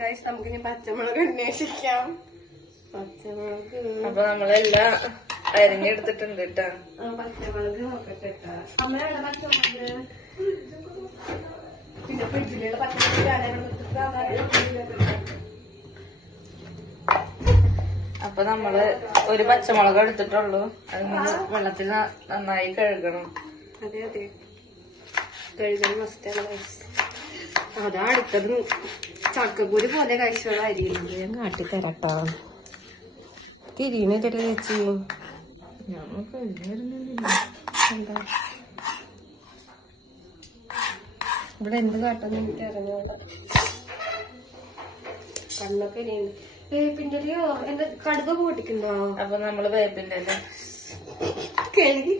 Guys നമുക്കിനി പച്ചമുളക് അന്വേഷിക്കാം. പച്ചമുളക് അപ്പൊ നമ്മളെല്ലാം അരിഞ്ഞെടുത്തിട്ടുണ്ട് കേട്ടാ. പച്ചമുളക് നോക്കട്ടെ കേട്ടാ. അമ്മയുടെ പച്ചമുളക് പിന്നെ ഫ്രിഡ്ജിലുള്ള പച്ചമുളക്. അപ്പൊ നമ്മള് ഒരു പച്ചമുളക് എടുത്തിട്ടുള്ളൂ. അത് വെള്ളത്തിൽ നന്നായി കഴുകണം. അതെ അതെ, കഴുകൽ മസ്റ്റാണ് ഗൈസ്. അതാ അടുത്തത് ചക്കക്കുരു പോലെ കഴിച്ചുള്ള അരിയുന്നത് ഞാൻ കാട്ടിത്തരട്ടോ. തിരിയുന്നില്ല ചേച്ചി. എന്താ ഇവിടെ എന്ത് കാട്ടെന്ന് എനിക്ക് അറിഞ്ഞോളാം. കണ്ണൊക്കെ ഇനിയുണ്ട്. വേപ്പിന്റെയോ എന്താ കടുക പൊട്ടിക്കുന്നോ? അപ്പൊ നമ്മള് വേപ്പിന്റെ കഴുകി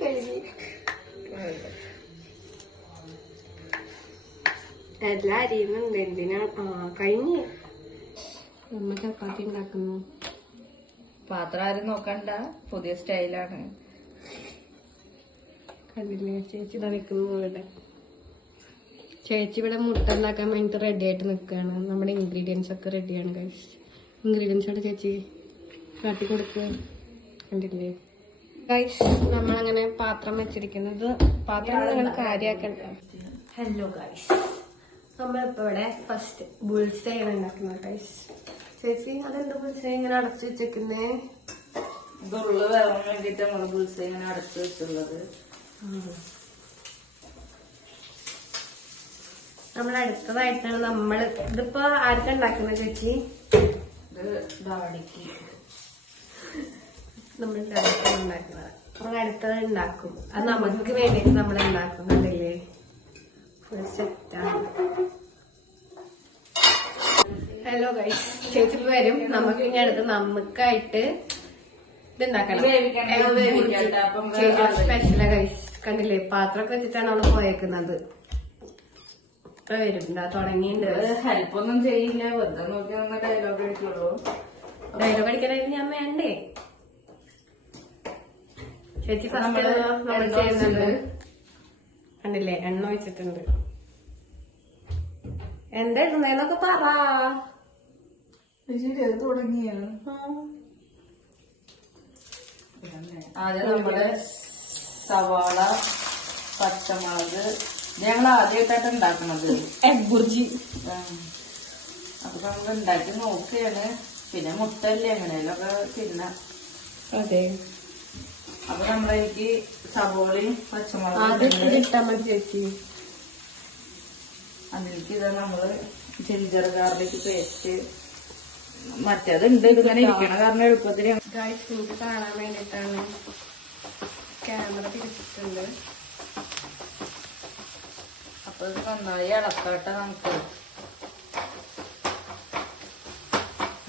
എല്ലാം അരിയുന്നുണ്ട്. എന്തിനാ? കഴിഞ്ഞ് നമ്മ ചപ്പാത്തി ഉണ്ടാക്കുന്നു. പാത്രം ആരും നോക്കണ്ട, പുതിയ സ്റ്റൈലാണ്. കണ്ടില്ലേ ചേച്ചി ഇതാ നിൽക്കുന്നു ഇവിടെ. ചേച്ചി ഇവിടെ മുട്ട ഉണ്ടാക്കാൻ വേണ്ടിട്ട് റെഡി ആയിട്ട് നിൽക്കുകയാണ്. നമ്മുടെ ഇൻഗ്രീഡിയൻസ് ഒക്കെ റെഡിയാണ് ഗൈസ്. ഇൻഗ്രീഡിയൻസ് ആണ് ചേച്ചി കാട്ടി കൊടുക്കുക. കണ്ടില്ലേ ഗൈസ്, നമ്മളങ്ങനെ പാത്രം വെച്ചിരിക്കുന്നത്. പാത്രം നിങ്ങൾ കാര്യമാക്കണ്ട. ഹലോ ഗൈസ്, നമ്മളിപ്പോ ഇവിടെ ഫസ്റ്റ് ബുൾസൈ ആണ് ഉണ്ടാക്കുന്നത് ഗൈസ്. ചേച്ചി അതെന്താ ബുൾസൈ ഇങ്ങനെ അടച്ചു വെച്ചേക്കുന്നേ? ഇതുള്ളു വരാൻ വേണ്ടിട്ട് നമ്മള് ബുൾസൈ ഇങ്ങനെ അടച്ചു വെച്ചുള്ളത്. നമ്മൾ അടുത്തതായിട്ടാണ് നമ്മള് ഇതിപ്പോ ആർക്കാ ഉണ്ടാക്കുന്നത് ചേച്ചി? ഇത് ഡാഡിക്ക് നമ്മൾ ഉണ്ടാക്കുന്നത്. നമ്മൾ അടുത്തത് ഉണ്ടാക്കും. അത് നമുക്ക് വേണ്ടിട്ട് നമ്മൾ ഉണ്ടാക്കും. കണ്ടില്ലേ ഫുൾ സെറ്റാണ്. ഹലോ ഗൈസ്, ചേച്ചി വരും. നമുക്ക് ഇനി അടുത്ത് നമുക്കായിട്ട് ഇതുണ്ടാക്കണം. ചേച്ചി സ്പെഷ്യലാ ഗൈസ്. കണ്ടില്ലേ പാത്രമൊക്കെ വെച്ചിട്ടാണ് അവള് പോയേക്കുന്നത്. ഇപ്പൊ വരും തുടങ്ങിയിട്ടുണ്ട്. ഹെൽപ്പ് ഒന്നും ചെയ്യില്ല, വെറുതെ നോക്കി വന്ന ഡയലോഗ് അടിക്കുള്ളൂ. ഡയലോഗ് അടിക്കാനായിട്ട് ഞാൻ വേണ്ടേ? ചേച്ചി ഫസ്റ്റ് നമ്മൾ ചെയ്യുന്നുണ്ട്. കണ്ടില്ലേ എണ്ണ വെച്ചിട്ടുണ്ട്. എന്താ ഇടുന്നേന്നൊക്കെ പറ. തുടങ്ങിയാണ്. ആദ്യം നമ്മള് സവാള, പച്ചമുളക്, ഞങ്ങൾ ആദ്യമായിട്ടാണ് ഉണ്ടാക്കുന്നത് എഗ് ബുർജി. അപ്പൊ നമ്മൾ ഉണ്ടാക്കി നോക്കുകയാണ്. പിന്നെ മുട്ടല്ലേ എങ്ങനെയൊക്കെ തിന്നാം. അതെ, അപ്പൊ നമ്മളെനിക്ക് സവോളയും പച്ചമുളകും ആദ്യം ഇട്ടാ മതി ചേച്ചി. അതിലേക്ക് ഇതാ നമ്മള് ജിഞ്ചർ ഗാർലിക് പേസ്റ്റ്, മറ്റേത് ഉണ്ട് ഇതിങ്ങനെ ഇരിക്കണ കാരണം എളുപ്പത്തിന്. ഗൈസ് നിങ്ങൾക്ക് കാണാൻ വേണ്ടിട്ടാണ് ക്യാമറ തിരിച്ചിട്ടുണ്ട്. അപ്പൊ ഇത് നന്നായി ഇളക്കട്ടെ. നമുക്ക്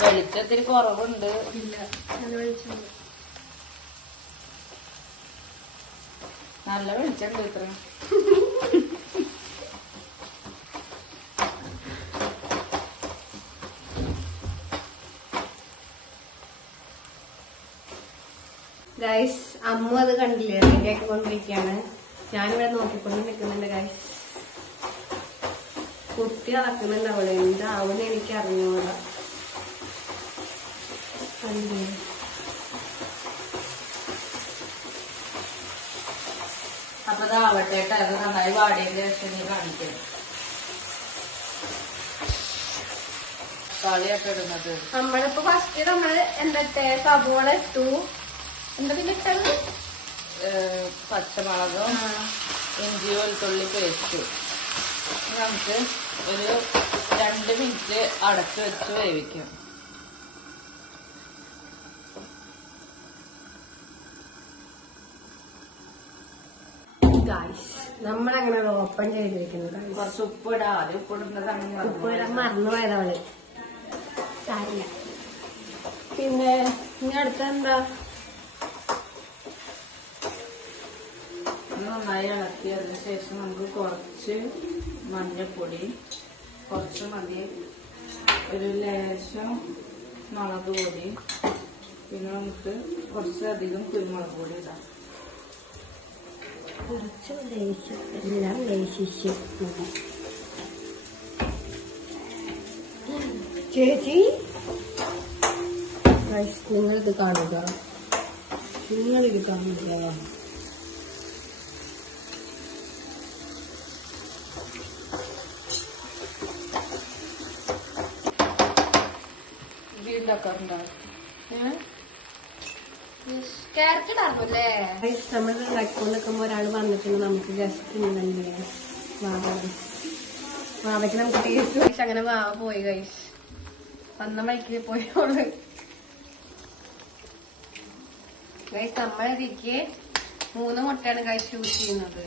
വെളിച്ചത്തിരി കുറവുണ്ട്. ഇല്ല, നല്ല വെളിച്ചുണ്ട്. നല്ല വെളിച്ചുണ്ട്. ഇത്ര ഗൈസ് അമ്മ അത് കണ്ടില്ലേ റെഡിയാക്കി കൊണ്ടിരിക്കുകയാണ്. ഞാനിവിടെ നോക്കിക്കൊണ്ട് നിൽക്കുന്നുണ്ട് ഗൈസ്. കുത്തി അളക്കുന്നുണ്ട് അവള്. എന്താവുന്ന എനിക്ക് അറിഞ്ഞൂടാ. അപ്പൊ ഇതാവട്ടെ. അത് നന്നായി വാടിയതിന്റെ ശേഷം നീ കാണിക്കണം. കളിയൊക്കെ ഇടുന്നത് നമ്മളിപ്പോ ഫസ്റ്റ് നമ്മള് എന്താ സവോള ഇട്ടു. എന്താ പിന്നെ ഇട്ടത്? പച്ചമുളകും ഇഞ്ചി വെളുത്തുള്ളി പേസ്റ്റ്. നമുക്ക് ഒരു 2 മിനിറ്റ് അടച്ചു വെച്ച് വേവിക്കും. നമ്മളങ്ങനെ ഓപ്പൺ ചെയ്തിരിക്കുന്നത്. കുറച്ച് ഉപ്പിടാം. ആദ്യം ഉപ്പിടുന്നതാണ്. ഉപ്പിടാൻ മറന്നുപോയതവള്. സാരില്ല. പിന്നെ ഇനി അടുത്ത എന്താ? നന്നായി ഇളക്കി അതിന് ശേഷം നമുക്ക് കുറച്ച് മഞ്ഞൾപ്പൊടി, കുറച്ച് മതി, ഒരു ലേശം മുളക് പൊടി, പിന്നെ നമുക്ക് കുറച്ചധികം കുരുമുളക് പൊടി ഇടാം. കുറച്ച് ലേശിച്ച് ചേച്ചി നിങ്ങളിത് കാണുക, നിങ്ങളിത് കാണുക. ക്യാരറ്റ് ഇടാറുമല്ലേ? നമ്മൾ ഉണ്ടാക്കിക്കൊണ്ട് നിൽക്കുമ്പോൾ ഒരാൾ വന്നിട്ടുണ്ട്, നമുക്ക് ജസ്റ്റ് ഇങ്ങനെ വാവയ്ക്ക് നമുക്ക് ടേസ്റ്റ് കഴിച്ച് അങ്ങനെ വാവ പോയി കഴിച്ച് വന്ന വഴിക്ക് പോയോള് ഗൈസ്. നമ്മളതിക്ക് 3 മുട്ടയാണ് ഗൈസ് യൂസ് ചെയ്യുന്നത്.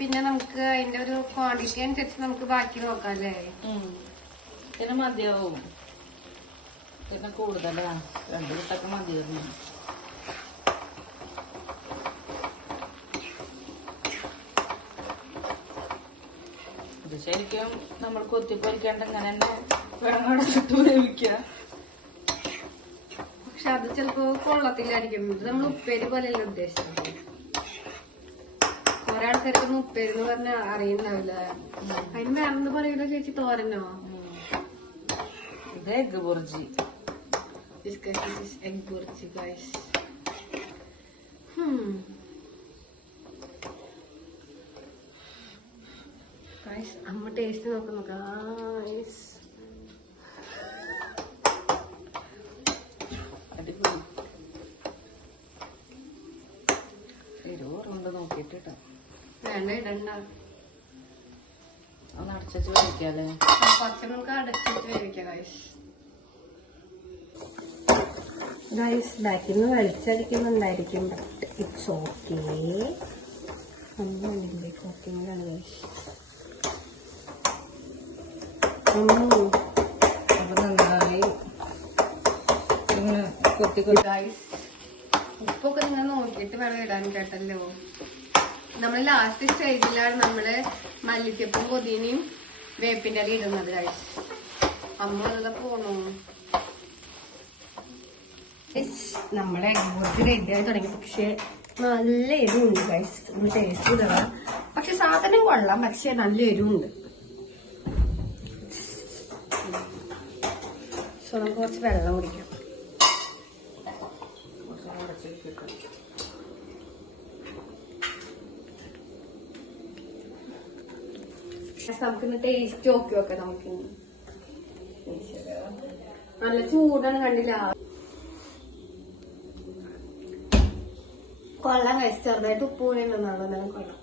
പിന്നെ നമുക്ക് അതിന്റെ ഒരു ക്വാണ്ടിറ്റി അനുസരിച്ച് നമുക്ക് ബാക്കി നോക്കാം അല്ലേ? പിന്നെ മതിയാവും, പിന്നെ കൂടുതലാ, 2 മുട്ടൊക്കെ മതിയായിരുന്നു. ഇത് ശരിക്കും നമ്മൾ കൊത്തിപ്പൊരിക്കാണ്ട് ഇങ്ങനെ തന്നെ വെള്ളമടച്ചിട്ട് വേവിക്കുക. പക്ഷെ അത് ചിലപ്പോ കൊള്ളത്തില്ലായിരിക്കും. ഇത് നമ്മൾ ഉപ്പേരി പോലെയല്ല ഉദ്ദേശിച്ചത്. ഒരാൾക്കാർക്കൊന്നും ഉപ്പേരി എന്ന് പറഞ്ഞാൽ അറിയുന്നുണ്ടാവില്ല. അതിന് വേറെന്ത് പറയൂല ചേച്ചി, തോരനോ? ഇത് egg bhurji. Egg bhurji guys. Guys അമ്മ ടേസ്റ്റ് നോക്കുന്നു ഗൈസ്. അടിപൊളി. എരിവുണ്ട് നോക്കിട്ട് ഇട്ടാ. വേണ്ട ഇടണ്ട, ഒന്ന് അടച്ചു വേവിക്കാല്ലേ? കുറച്ച് നമുക്ക് അടച്ചിട്ട് വേവിക്കാം ഗൈസ്. ഗൈസ് ബാക്കിൽ നിന്ന് വലിച്ചടിക്കുന്നുണ്ടായിരിക്കും, ബട്ട് ഇറ്റ്സ് ഓക്കേ. ഒന്നുമില്ലേ കുക്കിങ്ങിലാണ് ഗൈസ്. അപ്പൊ നന്നായി കൊത്തി കൊത്തി. ഗൈസ് ഉപ്പൊക്കെ നിങ്ങൾ നോക്കിയിട്ട് വേണം ഇടാൻ കേട്ടല്ലോ. നമ്മൾ ലാസ്റ്റ് സ്റ്റേജിലാണ് നമ്മള് മല്ലിച്ചപ്പും പുതിനയും വേപ്പിന്റെ അരി ഇടുന്നത് ഗൈസ്. അമ്മ അതൊക്കെ പോണു. നമ്മളെ കുറച്ച് റെഡിയായി തുടങ്ങി, പക്ഷെ നല്ല എരിവുണ്ട് ഗൈസ്. നമ്മൾ ടേസ്റ്റ് ചെയ്തതാ, പക്ഷെ സാധനം കൊള്ളാം, പക്ഷെ നല്ല എരിവുണ്ട്. സോ നമുക്ക് കുറച്ച് വെള്ളം കുടിക്കാം. നമുക്കിന്ന് ടേസ്റ്റ് നോക്കി നോക്കാം. നമുക്ക് നല്ല ചൂടാണ്, കണ്ടില്ല? കൊള്ളാൻ കഴിച്ച് ചെറുതായിട്ട് ഉപ്പ് കൂടി ഉണ്ടെന്നാണോ? കൊള്ളാം.